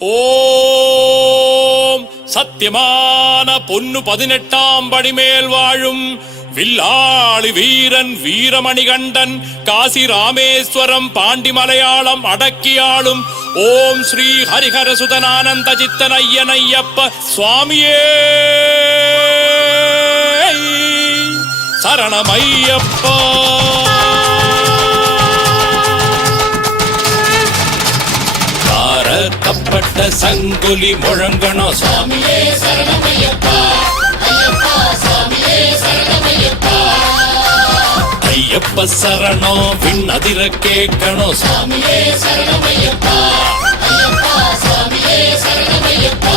ஓம் சத்தியமான பொன்னு 18ஆம் படிமேல் வாழும் வில்லாளி வீரன் வீரமணிகண்டன் காசி ராமேஸ்வரம் பாண்டி மலையாளம் அடக்கியாளும் ஓம் ஸ்ரீ ஹரிஹர சுதனானந்த சித்தன் ஐயனையப்ப சுவாமியே சரணமையப்பா. தாரத்தப்பட்ட சங்குலி முழங்கணும் சுவாமியே சரணமையப்பா. ஐயப்பா சுவாமியே சரணமையப்பா. ஐயப்ப சரணம் விண்ணதிர கேட்கணும் சுவாமியே சரணமையப்பா. ஐயப்பா சுவாமியே சரணமையப்பா.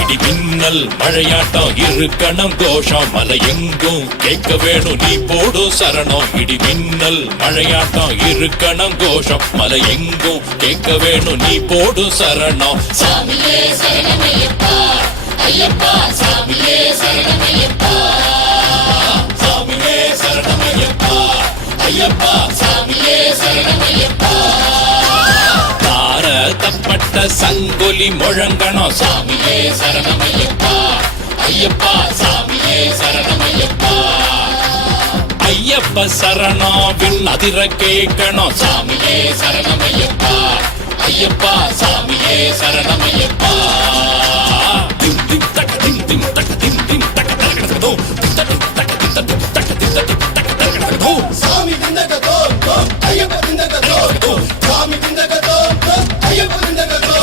இடி மின்னல் மழையாட்டம் இருக்கணும் கோஷம் மலை எங்கும் கேட்க வேணும் நீ போடு சரணம். இடி மின்னல் மழையாட்டம் இருக்கணும் கோஷம் மலை எங்கும் கேட்க வேணும் நீ போடு சரணம். சாமியே சரணமையப்பா. ஐயப்பா சாமியே சரணமையப்பா. சாமியே சரணமையப்பா. ஐயப்பா சாமியே சரணமையப்பா. தாரத்தப்பட்ட சங்கொலி முழங்கணும் சாமியே சரணமையப்பா. ஐயப்பா சாமியே சரணமையப்பா. ஐயப்ப சரணம் விண்ணதிர கேட்கணும் சாமியே சரணமையப்பா. ஐயப்பா சாமியே சரணமையப்பா. திம் திம் தக்க திம் திம் தக்க திம் திம் தக்க தரகடதோ திம் தக்க திம் தக்க திம் தக்க தரகடதோ. சாமி திந்தகதோ ஐயப்ப திந்தகதோ சாமி திந்தகதோ ஐயப்ப திந்தகதோ.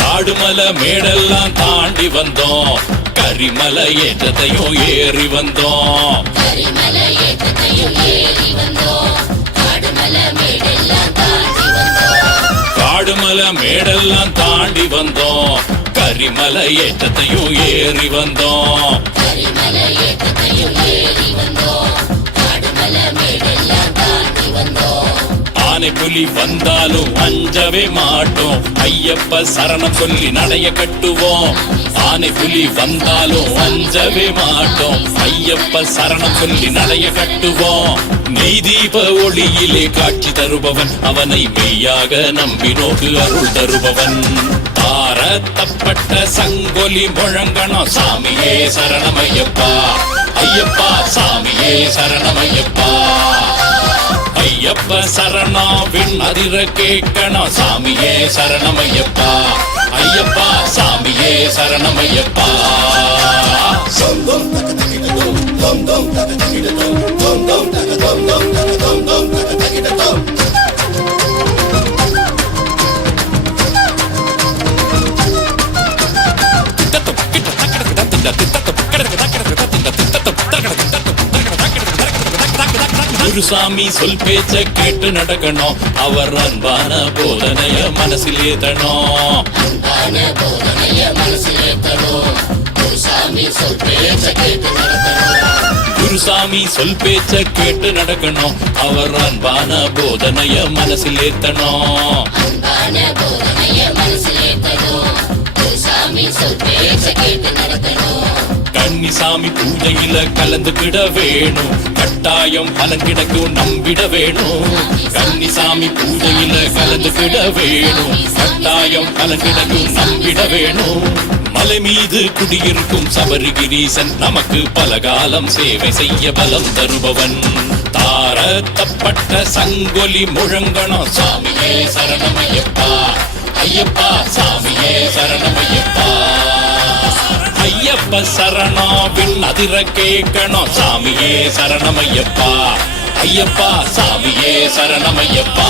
காடுமலை மேடெல்லாம் தாண்டி வந்தோம் கரிமலை ஏற்றத்தையும் ஏறி வந்தோம். கரிமலை ஏற்றத்தையும் ஏறி வந்தோம். காடுமலை மேடெல்லாம் தாண்டி வந்தோம். காடுமலை மேடெல்லாம் தாண்டி வந்தோம் கரிமலை ஏற்றத்தையும் ஏறி வந்தோம். கரிமலை ஏற்றத்தையும் ஏறி வந்தோம். காடுமலை மேடெல்லாம் தாண்டி வந்தோம். ஆனை புலி வந்தாலும் அஞ்சவே மாட்டோம் ஐயப்ப சரணம் சொல்லி நடைய கட்டுவோம். ஆனை புலி வந்தாலும் அஞ்சவே மாட்டோம் ஐயப்ப சரணம் சொல்லி நடைய கட்டுவோம். நெய் தீப ஒளியிலே காட்சி தருபவன் அவனை மெய்யாக நம்பினோக்கு அருள் தருபவன். தாரத்தப்பட்ட சங்கொலி முழங்கணும் சாமியே சரணமையப்பா. ஐயப்பா சாமியே சரணமையப்பா. ஐயப்ப சரணம் விண்ணதிர கேட்கணும் சாமியே சரணமையப்பா. ஐயப்பா சாமியே சரணமையப்பா. தம் தம் தக்க தக்கிடதோ தம் தம் தக்க தக்கிடதோ தம் தம் தக்க தம் தம் தக்க தம் தம் தக்க தக்கிடதோ. குருசாமி சொல் பேச்ச கேட்டு நடக்கணும் அவர் அன்பான போதனைய மனசில் ஏத்தணும். அன்பான போதனைய மனசில் ஏத்தணும். குருசாமி சொல் பேச்ச கேட்டு நடக்கணும். குருசாமி சொல் பேச்ச கேட்டு நடக்கணும் அவர் அன்பான போதனைய மனசில் ஏத்தணும். அன்பான போதனைய மனசில் ஏத்தணும். குருசாமி சொல் பேச்ச கேட்டு நடக்கணும். கன்னிசாமி பூஜையில கலந்துக்கிட வேணும் கட்டாயம் பலன் கிடைக்கும் நம்பிட வேணும். கன்னிசாமி பூஜையில கலந்துக்கிட வேணும் கட்டாயம் பலன் கிடைக்கும் நம்பிட வேணும். மலை மீது குடியிருக்கும் சபரிகிரீசன் நமக்கு பலகாலம் சேவை செய்ய பலம் தருபவன். தாரத்தப்பட்ட சங்கொலி முழங்கணும் சாமியே சரணமையப்பா. ஐயப்பா சாமியே சரணமையப்பா. ஐயப்ப சரணம் விண்ணதிர கேட்கணும் சாமியே சரணமையப்பா. ஐயப்பா சாமியே சரணமையப்பா.